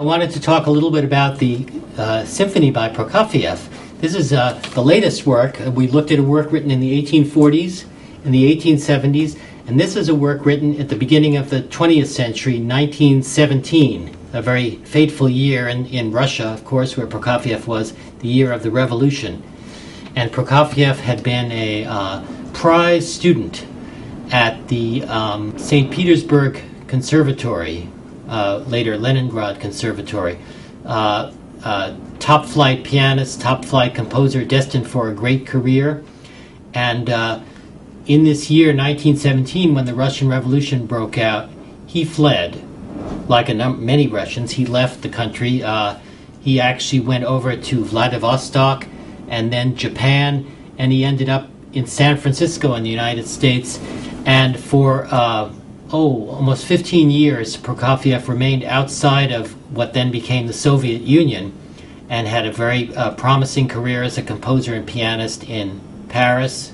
I wanted to talk a little bit about the symphony by Prokofiev. This is the latest work. We looked at a work written in the 1840s and the 1870s, and this is a work written at the beginning of the 20th century, 1917, a very fateful year in Russia, of course, where Prokofiev was, the year of the revolution. And Prokofiev had been a prize student at the St. Petersburg Conservatory, later Leningrad Conservatory. Top-flight pianist, top-flight composer, destined for a great career. And in this year, 1917, when the Russian Revolution broke out, he fled. Like many Russians, he left the country. He actually went over to Vladivostok and then Japan, and he ended up in San Francisco in the United States. And for almost 15 years, Prokofiev remained outside of what then became the Soviet Union and had a very promising career as a composer and pianist in Paris,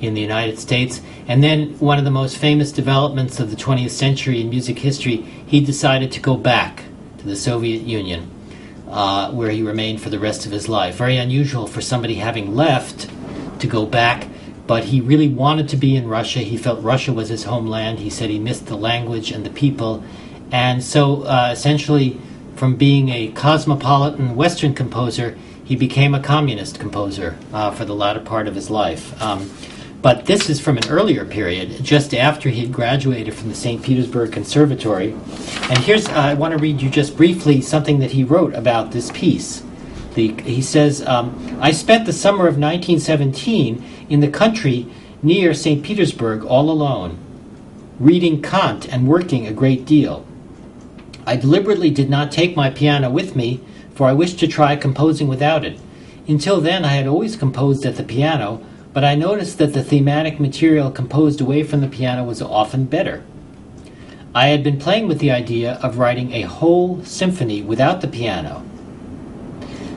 in the United States. And then one of the most famous developments of the 20th century in music history, he decided to go back to the Soviet Union, where he remained for the rest of his life. Very unusual for somebody having left to go back, but he really wanted to be in Russia. He felt Russia was his homeland. He said he missed the language and the people. And so essentially, from being a cosmopolitan Western composer, he became a communist composer for the latter part of his life. But this is from an earlier period, just after he had graduated from the St. Petersburg Conservatory. And I want to read you just briefly something that he wrote about this piece. He says, I spent the summer of 1917 in the country near St. Petersburg all alone, reading Kant and working a great deal. I deliberately did not take my piano with me, for I wished to try composing without it. Until then I had always composed at the piano, but I noticed that the thematic material composed away from the piano was often better. I had been playing with the idea of writing a whole symphony without the piano.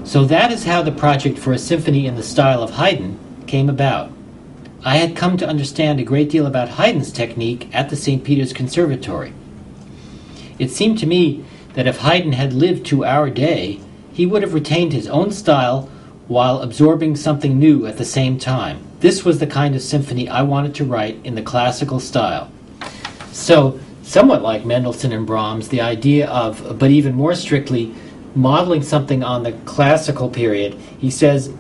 So that is how the project for a symphony in the style of Haydn came about. I had come to understand a great deal about Haydn's technique at the St. Peter's Conservatory. It seemed to me that if Haydn had lived to our day, he would have retained his own style while absorbing something new at the same time. This was the kind of symphony I wanted to write in the classical style. So, somewhat like Mendelssohn and Brahms, the idea of, but even more strictly, modeling something on the classical period, he says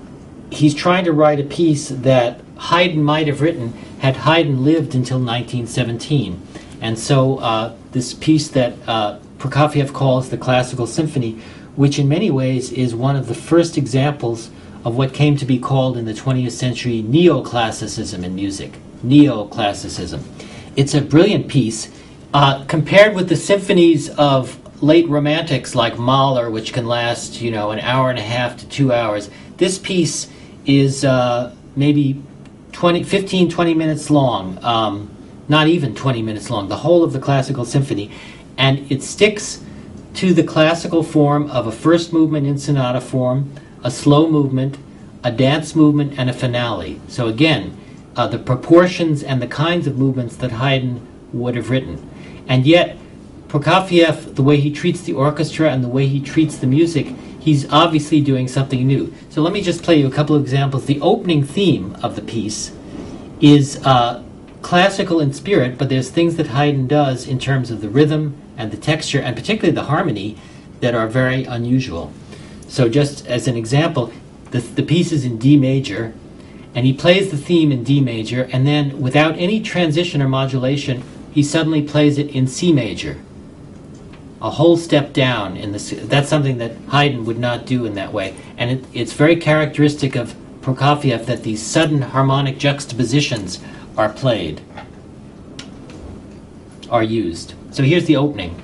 he's trying to write a piece that Haydn might have written had Haydn lived until 1917. And so this piece that Prokofiev calls the Classical Symphony, which in many ways is one of the first examples of what came to be called in the 20th century neoclassicism in music. Neoclassicism. It's a brilliant piece. Compared with the symphonies of late romantics like Mahler, which can last, an hour and a half to 2 hours, this piece is maybe 15, 20 minutes long. Not even 20 minutes long, the whole of the Classical Symphony. And it sticks to the classical form of a first movement in sonata form, a slow movement, a dance movement, and a finale. So again, the proportions and the kinds of movements that Haydn would have written. And yet, Prokofiev, the way he treats the orchestra and the way he treats the music, he's obviously doing something new. So let me just play you a couple of examples. The opening theme of the piece is classical in spirit, but there's things that Haydn does in terms of the rhythm and the texture, and particularly the harmony, that are very unusual. So just as an example, the piece is in D major, and he plays the theme in D major, and then without any transition or modulation, he suddenly plays it in C major. A whole step down. That's something that Haydn would not do in that way. And it's very characteristic of Prokofiev that these sudden harmonic juxtapositions are played, are used. So here's the opening.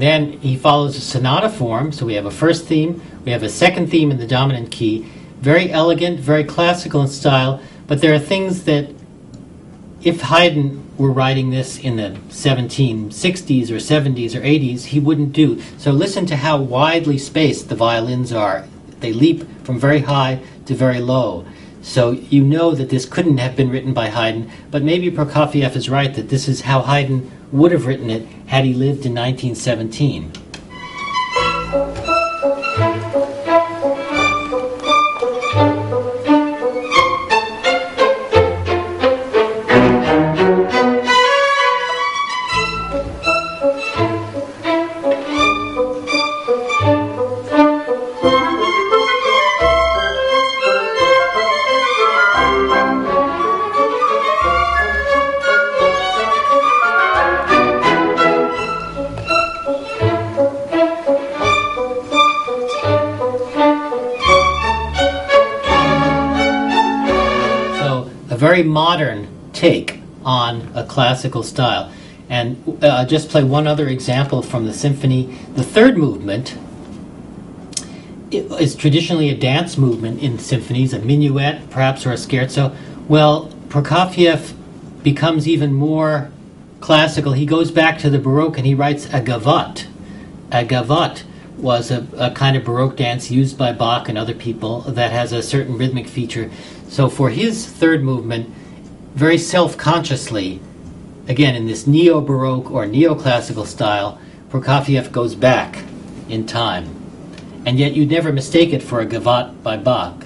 And then he follows a sonata form, so we have a first theme, we have a second theme in the dominant key, very elegant, very classical in style, but there are things that, if Haydn were writing this in the 1760s or 70s or 80s, he wouldn't do. So listen to how widely spaced the violins are. They leap from very high to very low. So you know that this couldn't have been written by Haydn, but maybe Prokofiev is right that this is how Haydn would have written it had he lived in 1917. Very modern take on a classical style. And I'll just play one other example from the symphony. The third movement is traditionally a dance movement in symphonies, a minuet perhaps, or a scherzo. Well, Prokofiev becomes even more classical. He goes back to the Baroque and he writes a gavotte. A gavotte was a kind of Baroque dance used by Bach and other people that has a certain rhythmic feature. So for his third movement, very self-consciously, again in this neo-Baroque or neoclassical style, Prokofiev goes back in time. And yet you'd never mistake it for a gavotte by Bach.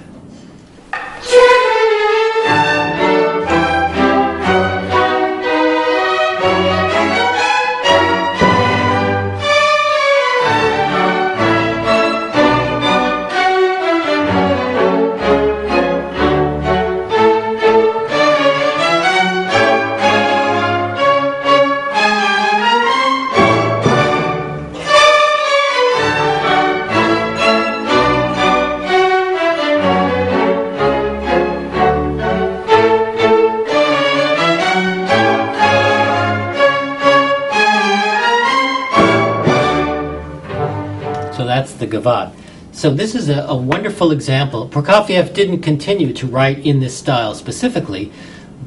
The gavotte. So this is a wonderful example. Prokofiev didn't continue to write in this style specifically,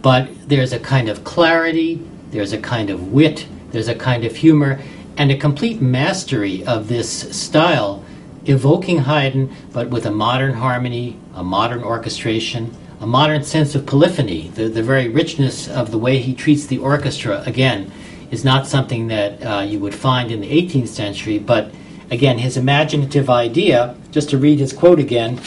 but there's a kind of clarity, there's a kind of wit, there's a kind of humor, and a complete mastery of this style, evoking Haydn, but with a modern harmony, a modern orchestration, a modern sense of polyphony. The very richness of the way he treats the orchestra, again, is not something that you would find in the 18th century, but again, his imaginative idea, just to read his quote again,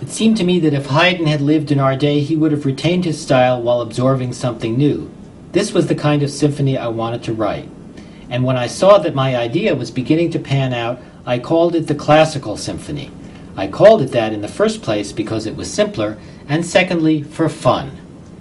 "It seemed to me that if Haydn had lived in our day, he would have retained his style while absorbing something new. This was the kind of symphony I wanted to write. And when I saw that my idea was beginning to pan out, I called it the classical symphony. I called it that in the first place because it was simpler, and secondly, for fun,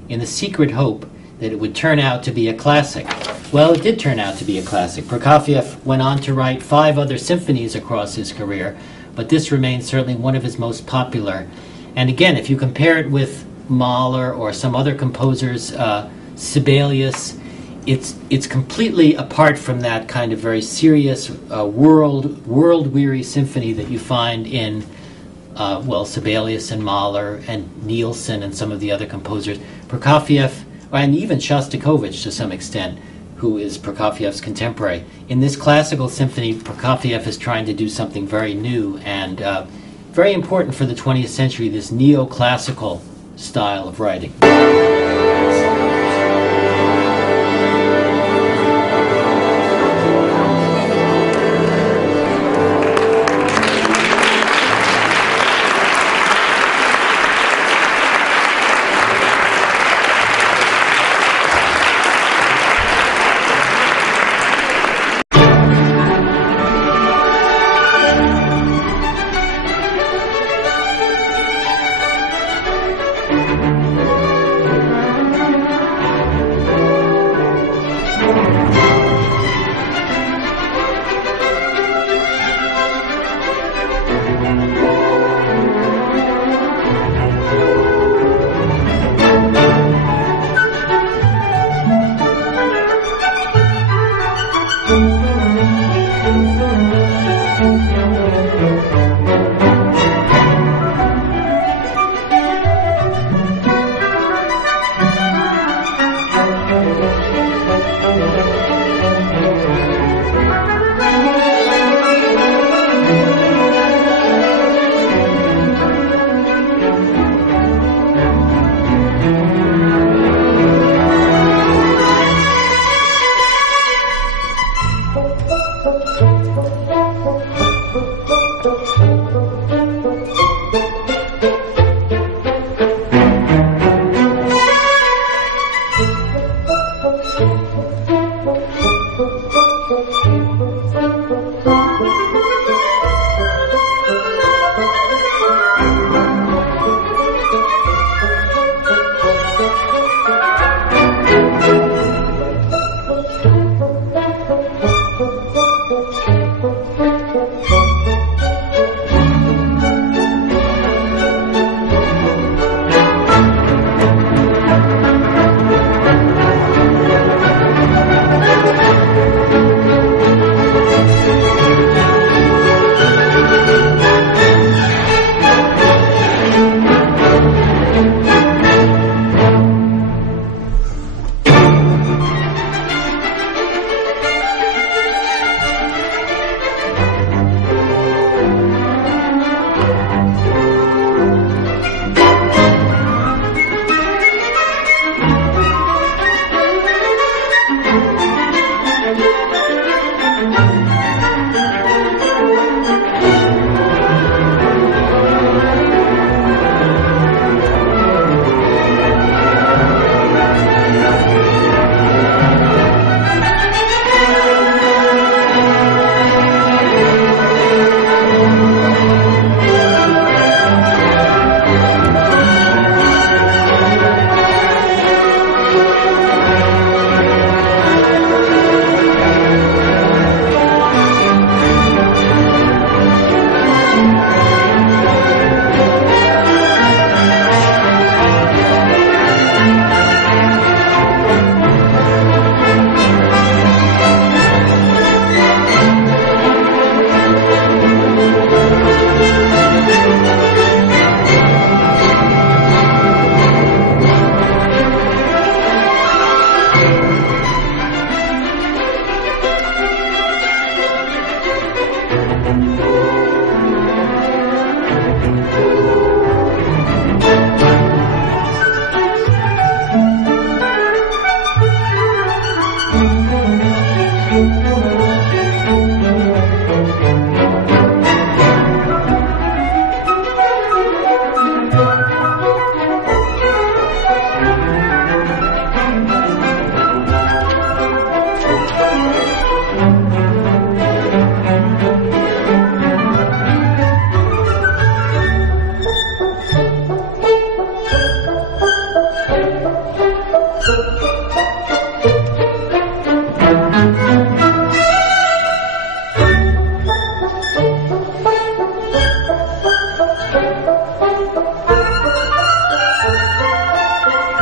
in the secret hope that it would turn out to be a classic." Well, it did turn out to be a classic. Prokofiev went on to write 5 other symphonies across his career, but this remains certainly one of his most popular. And again, if you compare it with Mahler or some other composers, Sibelius, it's completely apart from that kind of very serious, world-weary symphony that you find in, Sibelius and Mahler and Nielsen and some of the other composers. Prokofiev, and even Shostakovich to some extent, who is Prokofiev's contemporary. In this classical symphony, Prokofiev is trying to do something very new and very important for the 20th century, this neoclassical style of writing.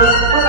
Thank you.